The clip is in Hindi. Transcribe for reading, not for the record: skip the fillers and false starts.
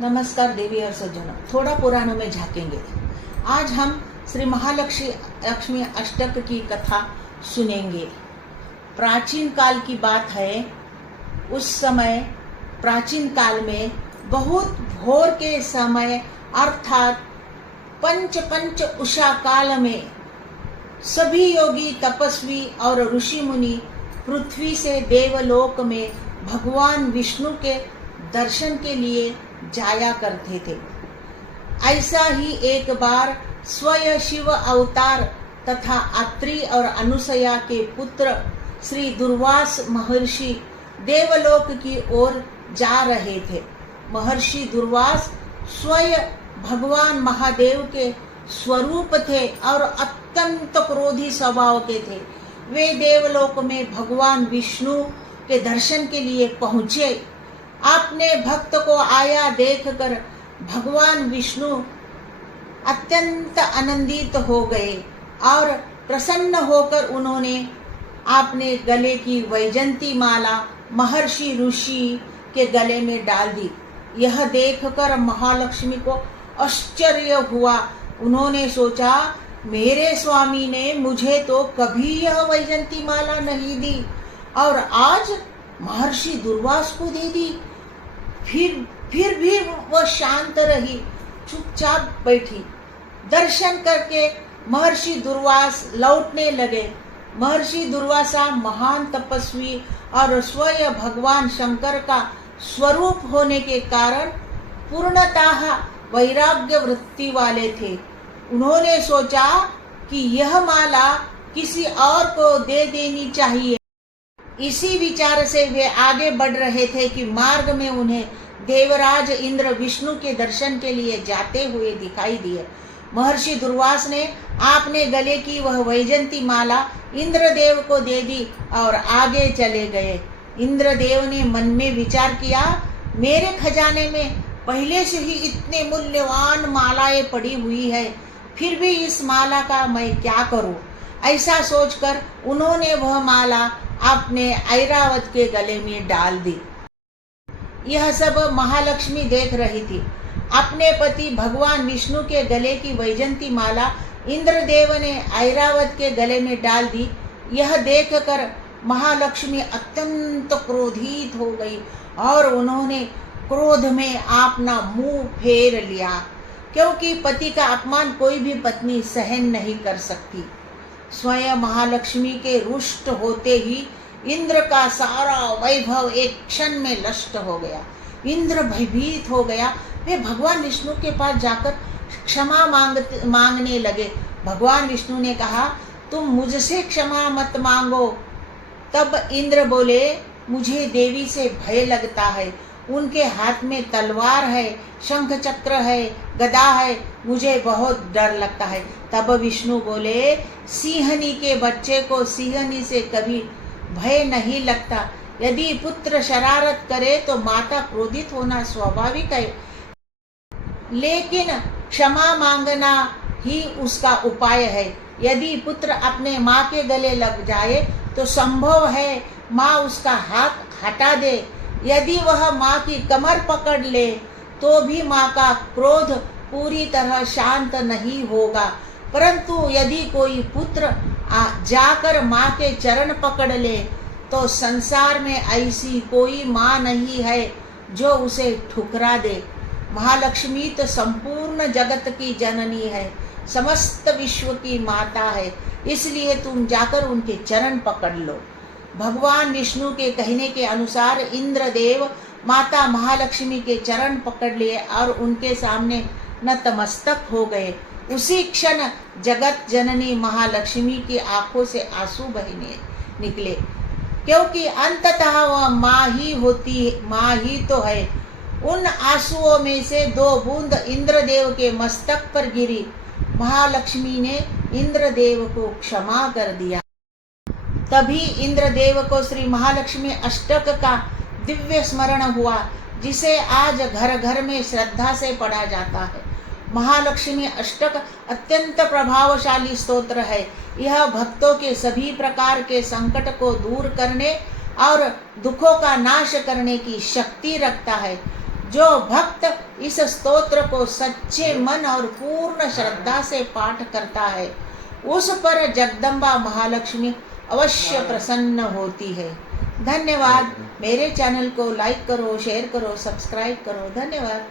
नमस्कार देवी और सज्जनों, थोड़ा पुराणों में झांकेंगे। आज हम श्री महालक्ष्मी अष्टक की कथा सुनेंगे। प्राचीन काल की बात है। उस समय प्राचीन काल में बहुत भोर के समय अर्थात पंच उषा काल में सभी योगी तपस्वी और ऋषि मुनि पृथ्वी से देवलोक में भगवान विष्णु के दर्शन के लिए जाया करते थे। ऐसा ही एक बार स्वयं शिव अवतार तथा अत्रि और अनुसया के पुत्र श्री दुर्वास महर्षि देवलोक की ओर जा रहे थे। महर्षि दुर्वास स्वयं भगवान महादेव के स्वरूप थे और अत्यंत क्रोधी स्वभाव के थे। वे देवलोक में भगवान विष्णु के दर्शन के लिए पहुंचे। अपने भक्त को आया देखकर भगवान विष्णु अत्यंत आनंदित हो गए और प्रसन्न होकर उन्होंने अपने गले की वैजंती माला महर्षि ऋषि के गले में डाल दी। यह देखकर महालक्ष्मी को आश्चर्य हुआ। उन्होंने सोचा, मेरे स्वामी ने मुझे तो कभी यह वैजंती माला नहीं दी और आज महर्षि दुर्वास को दे दी। फिर भी वह शांत रही, चुपचाप बैठी। दर्शन करके महर्षि दुर्वास लौटने लगे। महर्षि दुर्वासा महान तपस्वी और स्वयं भगवान शंकर का स्वरूप होने के कारण पूर्णतः वैराग्य वृत्ति वाले थे। उन्होंने सोचा कि यह माला किसी और को दे देनी चाहिए। इसी विचार से वे आगे बढ़ रहे थे कि मार्ग में उन्हें देवराज इंद्र विष्णु के दर्शन के लिए जाते हुए दिखाई दिए। महर्षि दुर्वास ने अपने गले की वह वैजंती माला इंद्रदेव को दे दी और आगे चले गए। इंद्रदेव ने मन में विचार किया, मेरे खजाने में पहले से ही इतने मूल्यवान मालाएं पड़ी हुई है, फिर भी इस माला का मैं क्या करूं? ऐसा सोचकर उन्होंने वह माला अपने ऐरावत के गले में डाल दी। यह सब महालक्ष्मी देख रही थी। अपने पति भगवान विष्णु के गले की वैजंती माला इंद्रदेव ने ऐरावत के गले में डाल दी। यह देखकर महालक्ष्मी अत्यंत क्रोधित हो गई और उन्होंने क्रोध में अपना मुंह फेर लिया, क्योंकि पति का अपमान कोई भी पत्नी सहन नहीं कर सकती। स्वयं महालक्ष्मी के रुष्ट होते ही इंद्र का सारा वैभव एक क्षण में नष्ट हो गया। इंद्र भयभीत हो गया। वे भगवान विष्णु के पास जाकर क्षमा मांगने लगे। भगवान विष्णु ने कहा, तुम मुझसे क्षमा मत मांगो। तब इंद्र बोले, मुझे देवी से भय लगता है। उनके हाथ में तलवार है, शंख चक्र है, गदा है, मुझे बहुत डर लगता है। तब विष्णु बोले, सिंहनी के बच्चे को सिंहनी से कभी भय नहीं लगता। यदि पुत्र शरारत करे तो माता क्रोधित होना स्वाभाविक है, लेकिन क्षमा मांगना ही उसका उपाय है। यदि पुत्र अपने माँ के गले लग जाए तो संभव है माँ उसका हाथ हटा दे। यदि वह माँ की कमर पकड़ ले तो भी माँ का क्रोध पूरी तरह शांत नहीं होगा। परंतु यदि कोई पुत्र जाकर माँ के चरण पकड़ ले तो संसार में ऐसी कोई माँ नहीं है जो उसे ठुकरा दे। महालक्ष्मी तो संपूर्ण जगत की जननी है, समस्त विश्व की माता है, इसलिए तुम जाकर उनके चरण पकड़ लो। भगवान विष्णु के कहने के अनुसार इंद्रदेव माता महालक्ष्मी के चरण पकड़ लिए और उनके सामने नतमस्तक हो गए। उसी क्षण जगत जननी महालक्ष्मी की आंखों से आंसू बहने निकले, क्योंकि अंततः वह माँ ही तो है। उन आंसुओं में से 2 बूंद इंद्रदेव के मस्तक पर गिरी। महालक्ष्मी ने इंद्रदेव को क्षमा कर दिया। तभी इंद्रदेव को श्री महालक्ष्मी अष्टक का दिव्य स्मरण हुआ, जिसे आज घर घर में श्रद्धा से पढ़ा जाता है। महालक्ष्मी अष्टक अत्यंत प्रभावशाली स्तोत्र है। यह भक्तों के सभी प्रकार के संकट को दूर करने और दुखों का नाश करने की शक्ति रखता है। जो भक्त इस स्तोत्र को सच्चे मन और पूर्ण श्रद्धा से पाठ करता है उस पर जगदम्बा महालक्ष्मी अवश्य प्रसन्न होती है। धन्यवाद। मेरे चैनल को लाइक करो, शेयर करो, सब्सक्राइब करो। धन्यवाद।